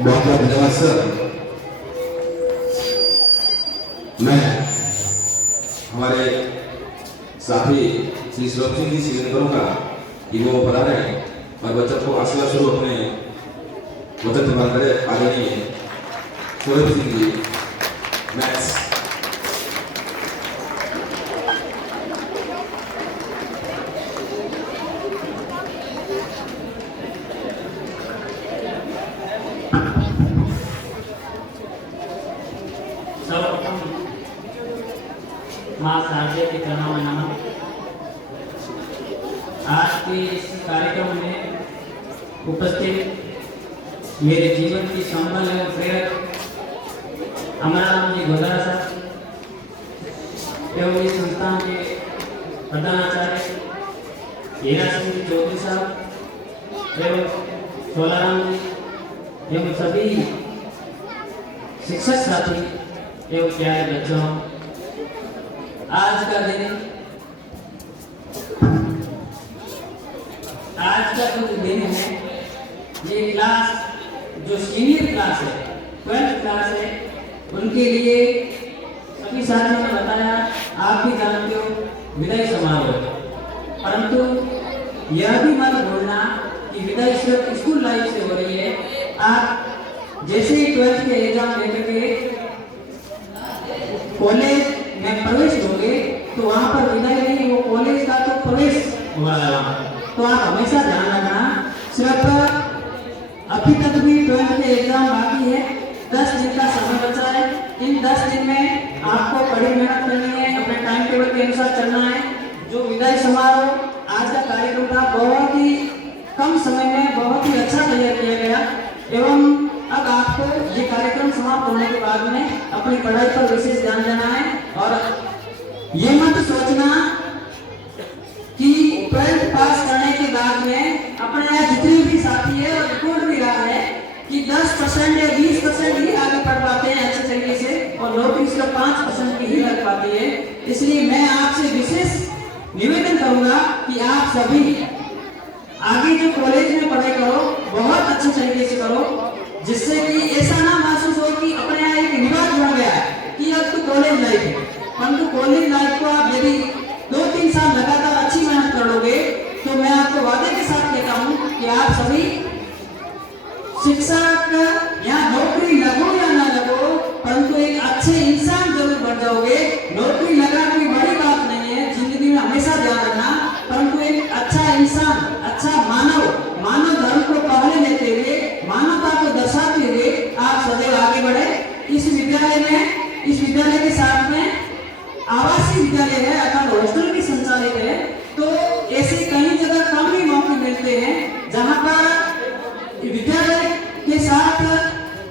बहुत बहुत धन्यवाद सर। मैं हमारे साथी श्री श्लोक सिंह जी से विनती करूंगा कि वो बता रहे हैं और बच्चों को आशीर्वाद स्वरूप अपने वचन प्रदान करें। आदरणीय सौरभ सिंह जी मैथ्स। माँ शारदे के चरणों में नमन। आज के इस कार्यक्रम में उपस्थित मेरे जीवन की संबल एवं प्रेरक अमराराम जी गोदारा साहब एवं इस संस्थान के प्रधानाचार्य हीरा सिंह जी चौधरी साहब एवं सोलाराम जी एवं सभी शिक्षक साथी एवं प्यारे बच्चों, आज का जो दिन है, ये क्लास जो सीनियर क्लास है, 12th क्लास है, उनके लिए सभी साथियों ने बताया, आप भी जानते हो विदाई समारोह। परंतु यह भी मत भूलना कि विदाई सिर्फ स्कूल लाइफ से हो रही है। आप जैसे ही 12th के एग्जाम देकर के कॉलेज में प्रवेश होंगे तो वहाँ पर विदाई नहीं, वो कॉलेज का तो प्रवेश हुआ है। तो आप हमेशा ध्यान रखना, सिर्फ अभी तक भी 12th के एग्जाम बाकी है, 10 दिन का समय बचा है। इन 10 दिन में आपको कड़ी मेहनत करनी है, अपने टाइम टेबल के अनुसार चलना है। जो विदाई समारोह आज का कार्यक्रम था, बहुत ही कम समय में बहुत ही अच्छा तैयार किया गया एवं अब आपको ये कार्यक्रम समाप्त होने के बाद में अपनी पढ़ाई पर विशेष ध्यान देना है। और ये मत सोचना कि 12th पास करने के बाद में अपने यहाँ जितने भी साथी है और रिकॉर्ड भी रहा है कि 10% या 20% ही आगे पढ़ पाते हैं अच्छे तरीके से और नौकरी सिर्फ 5% की ही लग पाती है। इसलिए मैं आपसे विशेष निवेदन करूंगा कि आप सभी आगे जो कॉलेज में पढ़ाई करो बहुत अच्छे तरीके से करो, जिससे कि ऐसा ना महसूस हो कि अपने यहाँ एक रिवाज बन गया है कि अब तो कॉलेज लाइफ है। परंतु कॉलेज लाइफ को आप यदि 2-3 साल लगातार अच्छी मेहनत कर लोगे तो मैं आपको वादे के साथ कहता हूँ कि आप सभी शिक्षक या नौकरी लगो या ना लगो, परंतु एक अच्छे इंसान जरूर बन जाओगे। नौकरी लगा कोई बड़ी बात नहीं है, जिंदगी में हमेशा ध्यान रखना, परंतु एक अच्छा इंसान, अच्छा मानव धर्म को पहले लेते हुए, मानवता को दर्शाते हुए आप सदैव आगे बढ़े। इस विद्यालय के साथ में आवासीय विद्यालय है अर्थात हॉस्टल भी संचालित है। तो ऐसे कई जगह कम ही मौके मिलते हैं जहाँ पर विद्यालय के साथ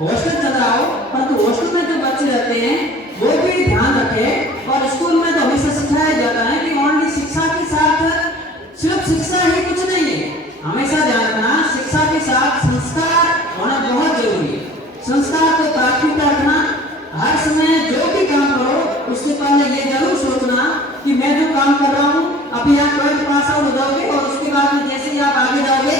हॉस्टल चल रहा हो, परंतु हॉस्टल में जो बच्चे रहते हैं वो भी ध्यान रखें। और स्कूल में तो हमेशा सिखाया जाता है कि ओनली शिक्षा के साथ सिर्फ शिक्षा ही कुछ नहीं है, हमेशा ध्यान रखना शिक्षा के साथ संस्कार होना बहुत जरूरी है। संस्कार को प्राथमिकता रखना, हर समय जो भी काम करो उससे पहले ये जरूर सोचना कि मैं जो काम कर रहा हूँ, अभी आप 12th पास आउट हो जाओगे और उसके बाद में जैसे ही आप आगे जाओगे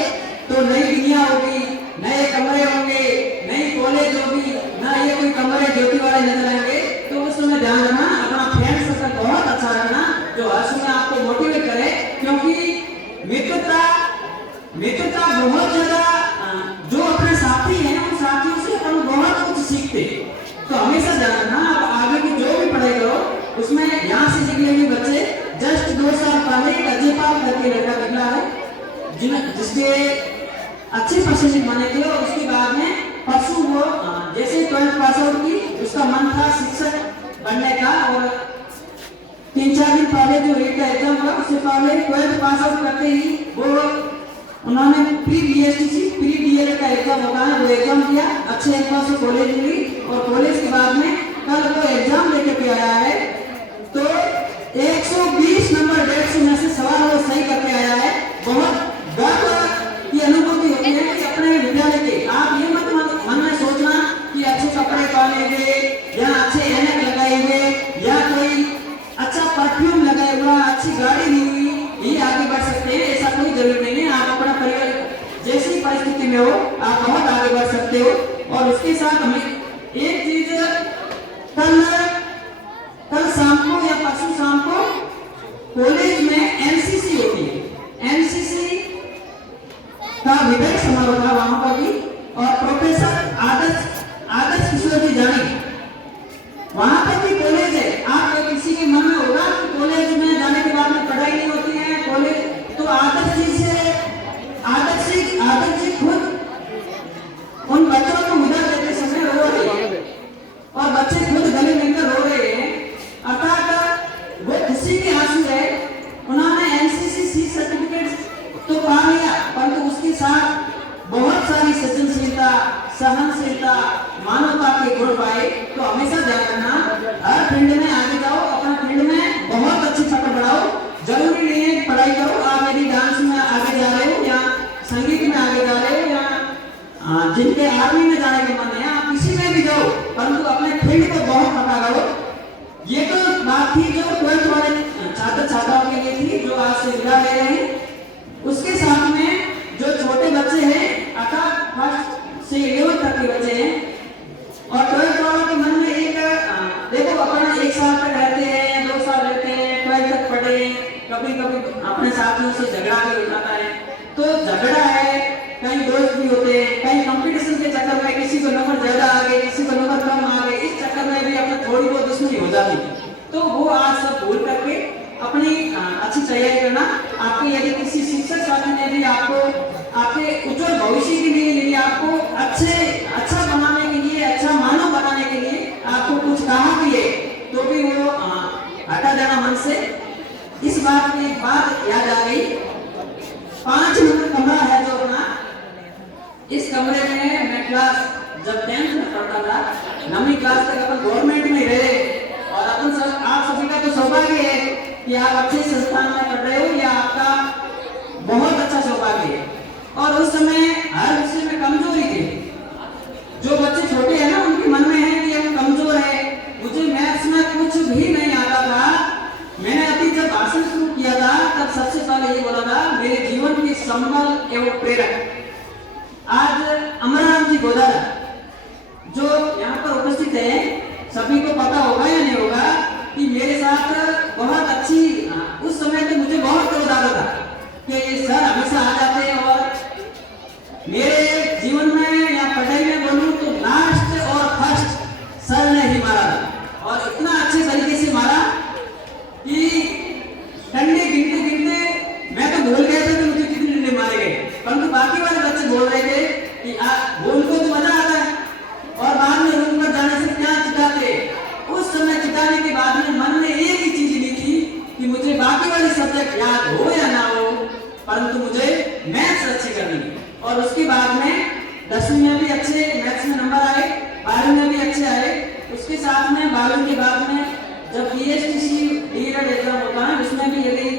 तो नई दुनिया होगी, नए कमरे होंगे, नई कॉलेज होगी, ना ये कोई कमरे ज्योति वाले नजर आएंगे। तो उस समय ध्यान रखना, अपना फ्रेंड सर्कल बहुत अच्छा रखना जो हर समय आपको मोटिवेट करे, क्योंकि मित्रता बहुत ज्यादा जो अपने साथी हैं उन साथियों से हम बहुत कुछ सीखते हैं। तो हमेशा ध्यान रखना, आप आगे की जो भी पढ़ाई करो उसमें यहाँ से निकले हुए बच्चे जस्ट 2 साल पहले एक अजयपाल करके लड़का निकला है जिसके अच्छे परसेंटेज बने थे और उसके बाद में परसों वो जैसे 12th पास आउट की, उसका मन था शिक्षक बनने का और 3-4 दिन पहले जो रीट का एग्जाम हुआ उससे पहले 12th पास आउट करते ही वो उन्होंने प्री डीएलएड का एग्जाम होता है वो एग्जाम दिया, अच्छे अंकों से कॉलेज मिली और कॉलेज के बाद में कल वो एग्जाम लेकर के आया है तो 120 नंबर 150 में से सवाल वो सही करके आया है। बहुत गर्व की अनुभूति होती है कि अपने विद्यालय के आप ये मत मन में सोचना कि अच्छे कपड़े पहने हुए या अच्छे ऐनक लगाए हुए या कोई अच्छा परफ्यूम लगाए हुआ, अच्छी गाड़ी ली हुई ये आगे बढ़ सकते हैं, ऐसा कोई जरूरी नहीं है। आप अपना परिवार जैसी परिस्थिति में हो, आप बहुत आगे बढ़ सकते हो। और उसके साथ हमें एक चीज, कल शाम को या परसों शाम को कॉलेज में एनसीसी होती है। एनसीसी का विदाई समारोह था वहां पर भी, और प्रोफेसर आदर्श किशोर जी जानी वहां पर भी कॉलेज है। आप किसी के मन में होगा कि कॉलेज में जाने के बाद में पढ़ाई नहीं होती है, कॉलेज तो आदर्श जी खुद उन बच्चों को विदा देते समय रो रहे हैं, और बच्चे खुद गले मिलकर रो रहे हैं, अर्थात वो खुशी के आंसू है। उन्होंने एनसीसी सर्टिफिकेट तो पा लिया, परंतु उसके साथ बहुत सारी सृजनशीलता, सहनशीलता, मानवता के गुण पाए। तो हमेशा ध्यान रखना, हर फील्ड में आगे जाओ, अपना फील्ड में बहुत अच्छी पकड़ बढ़ाओ। जरूरी नहीं है पढ़ाई करो, आप यदि डांस में आगे जा रहे हो या संगीत में आगे जा रहे हो या जिनके आर्मी में जाने का मन है, आप किसी में भी जाओ, परंतु अपने फील्ड को बहुत पता करो। ये तो बात थी जो 12th वाले छात्र छात्राओं के लिए थी, जो आज से विदा ले रहे हैं। उसके साथ में जो छोटे बच्चे हैं, अर्थात 1st से 11th तक के बच्चे हैं, और 12th वालों के मन में एक देखो, अपन 1 साल तक रहते हैं, 2 साल रहते हैं, 12th तक पढ़े, कभी कभी अपने साथियों से झगड़ा भी हो जाता है। तो झगड़ा है, कई दोस्त भी होते हैं, कई कंपटीशन के चक्कर में किसी को नंबर ज्यादा आ गए, किसी को नंबर कम आ गए, इस चक्कर में भी अपने थोड़ी बहुत दुश्मनी हो जाती है। तो वो आज सब भूल करके अपनी अच्छी तैयारी करना। आपके यदि किसी शिक्षक साथी ने भी आपको आपके उज्जवल भविष्य के लिए, यदि आपको अच्छा बनाने के लिए, अच्छा मानव बनाने के लिए आपको कुछ कहा भी है, तो भी वो हटा देना मन से। इस बात की एक बात याद आ गई, 5 नंबर कमरा है जो अपना, इस कमरे में मैं क्लास जब 10th में पढ़ता था, 9वीं क्लास तक अपन गवर्नमेंट में रहे, और अपन सब आप सभी का तो सौभाग्य है कि आप अच्छे संस्थान में पढ़ रहे हो, या आपका बहुत अच्छा सौभाग्य है। और उस समय हर विषय में कमजोरी थी। जो बच्चे छोटे हैं ना, उनके मन में है कि हम कमजोर है। मुझे मैथ्स में कुछ भी नहीं आता था। मैंने अभी जब भाषण शुरू किया था, तब सबसे पहले ये बोला था, मेरे जीवन के संबल एवं प्रेरक आज अमरराम जी गोदारा जो यहाँ पर उपस्थित है, सभी को पता होगा या नहीं होगा कि मेरे साथ बहुत अच्छी, उस समय तो मुझे बहुत क्रोध आता था कि ये सर हमेशा आ जाते हैं, और मेरे जीवन में या पढ़ाई में बोलूं तो लास्ट और फर्स्ट सर ने ही मारा, और इतना अच्छे तरीके से मारा कि डंडे गिनते मैं तो भूल गया था कि मुझे कितने डंडे मारे गए, परंतु बाकी वाले बच्चे बोल रहे थे कि बोल को तो मजा आता है, और बाद में रूम पर जाने से क्या चिढ़ाते। उस समय चिढ़ाने के बाद में मन में एक ही चीज ली थी कि मुझे बाकी वाले सब्जेक्ट याद हो या ना हो, परंतु मुझे मैथ्स अच्छी करनी है। और उसके बाद में 10वीं में भी अच्छे मैथ्स में नंबर आए, 12वीं में भी अच्छे आए। उसके साथ में 12वीं के बाद में जब बीएसटीसी डीएलएड एग्जाम होता है, उसमें भी यदि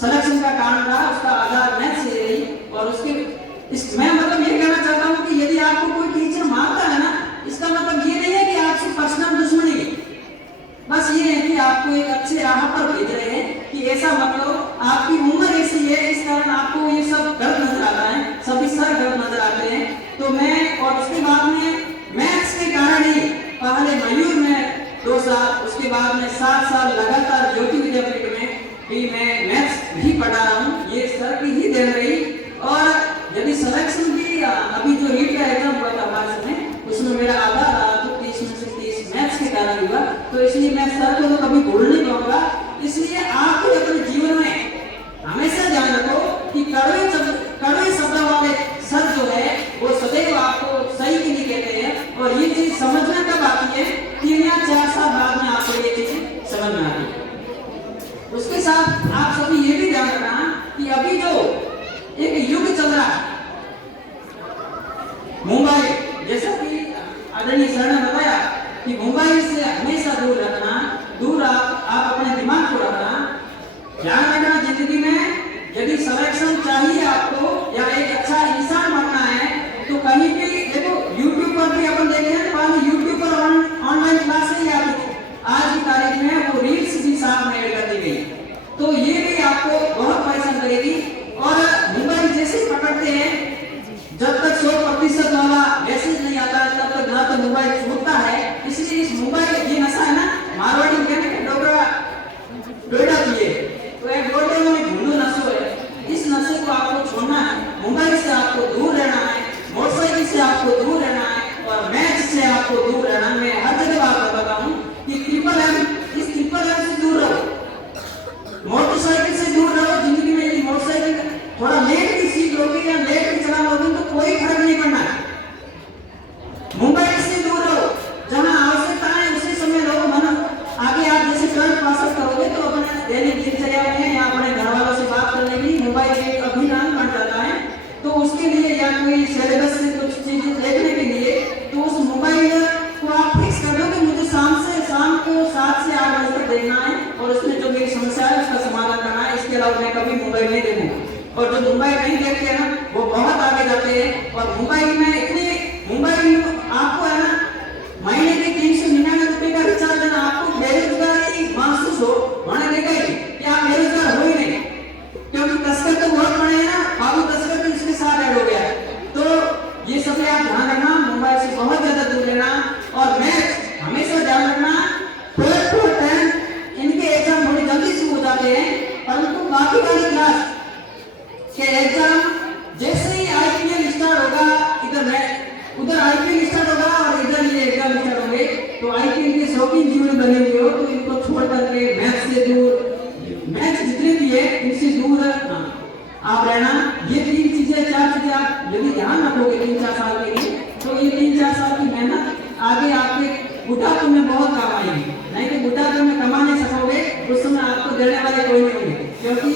सिलेक्शन का कारण रहा, उसका आधार मैथ्स से रही। और उसके मैं मतलब ये कहना चाहता हूँ कि यदि आपको कोई टीचर मारता है ना, इसका मतलब ये नहीं है कि आपसे पर्सनल दुश्मनी है, बस ये है कि आपको एक अच्छे राह पर भेज रहे हैं कि ऐसा मतलब आपकी उम्र ऐसी है, इस कारण आपको ये सब गलत नजर आता है, सभी सर गलत नजर आते हैं। तो मैं, और उसके बाद में मैथ्स के कारण ही पहले मयूर में 2 साल, उसके बाद में 7 साल लगातार ज्योति विद्यापीठ में भी मैं मैथ्स भी पढ़ा रहा हूँ। ये सर की ही देन रही। और यदि सिलेक्शन भी अभी जो रीट का एग्जाम हुआ था हमारे समय, उसमें मेरा आधा रहा तो 30 में से 30 मैथ्स के कारण हुआ। तो इसलिए मैं सर को तो कभी भूल नहीं पाऊंगा। इसलिए आप भी अपने जीवन में हमेशा ध्यान रखो कि कड़वे शब्द वाले सर जो है वो सदैव आपको सही के लिए कहते हैं, और ये चीज समझने का बाकी है 3 या 4 साल बाद में आपको ये चीज समझ में आती है। उसके साथ आप सभी ये भी ध्यान रखना कि अभी जो एक युग चल रहा है मोबाइल, जैसा कि आदरणीय सर ने बताया कि मोबाइल से हमेशा दूर रखना, दूर आप कोई सिलेबस से कुछ चीजें देखने के लिए, तो उस मोबाइल को आप फिक्स कर दो कि मुझे शाम को 7 से 8 बजे तक देखना है और उसमें जो मेरी समस्या है उसका समाधान करना है। इसके अलावा मैं कभी मोबाइल नहीं देखूंगा। और जो मोबाइल नहीं देखते हैं ना, वो बहुत आगे जाते हैं। और मोबाइल में आपको है ना, महीने के 399 रुपए का रिचार्ज देना, आपको बेरोजगारी महसूस होने लगेगी कि आप बेरोजगार हो ही नहीं, क्योंकि तस्कर तो बहुत बड़े हैं ना, बाबू तस्कर तो इसके साथ ऐड हो गया है। तो ये सब आप ध्यान रखना, मोबाइल से बहुत ज्यादा दूर रहना। और मैथ्स हमेशा ध्यान रखना, 12th और 10th इनके एग्जाम थोड़ी जल्दी शुरू हो जाते हैं, परंतु बाकी वाली क्लास के एग्जाम जैसे ही आईपीएल स्टार्ट होगा, उधर आईपीएल स्टार्ट होगा और इधर ये एग्जाम स्टार्ट होंगे, तो आईपीएल के शौकीन जीवन बने हुए हो तो इनको छोड़ करके मैथ्स से दूर, मैथ्स जितने भी है इनसे दूर आप रहना। ये 3 चीजें 4 चीजें आप यदि ध्यान रखोगे 3-4 साल के लिए, तो ये 3-4 साल की मेहनत आगे आपके बुढ़ापे में बहुत काम आएगी। नहीं तो बुढ़ापे में कमा नहीं सकोगे, उस समय आपको देने वाले कोई नहीं होंगे, क्योंकि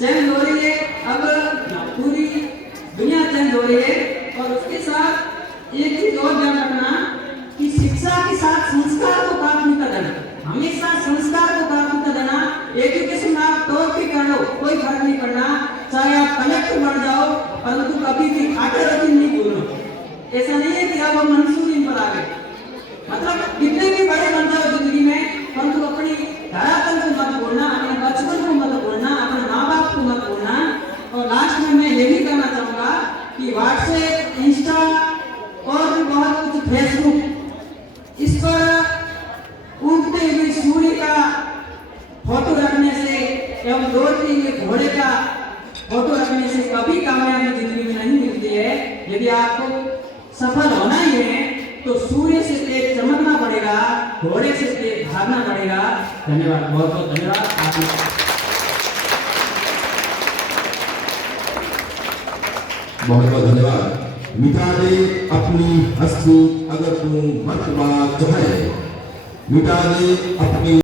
चेंज हो रही है, अब पूरी दुनिया चेंज हो रही है। और उसके साथ एक चीज और ध्यान रखना कि शिक्षा के साथ संस्कार को प्राथमिकता देना, हमेशा संस्कार को प्राथमिकता देना। एजुकेशन में आप टॉप भी कर लो, कोई फर्क नहीं पड़ना, चाहे आप कलेक्टर बन जाओ, परंतु कभी भी खाते रखी नहीं बोलो। ऐसा नहीं है कि अब हम मंसूरी पर आ गए, मतलब कितने भी बड़े बन जाओ जिंदगी में, परंतु अपनी धरातल को मत बोलना, अपने बचपन को मत बोलना, अपने माँ बाप को मत बोलना। और लास्ट में मैं ये भी कहना चाहूंगा कि व्हाट्सएप, इंस्टा और भी बहुत कुछ, फेसबुक, इस पर उगते हुए सूर्य का फोटो रखने से एवं दौड़ते हुए घोड़े का फोटो रखने से कभी कामयाबी जिंदगी में नहीं मिलती है। यदि आपको सफल होना ही है तो सूर्य से तेज चमकना पड़ेगा, घोड़े से तेज भागना पड़ेगा। धन्यवाद, बहुत बहुत धन्यवाद। बहुत बहुत धन्यवाद। मिटा दे अपनी हस्ती अगर तू मर्तबा चाहे, मिटा दे अपनी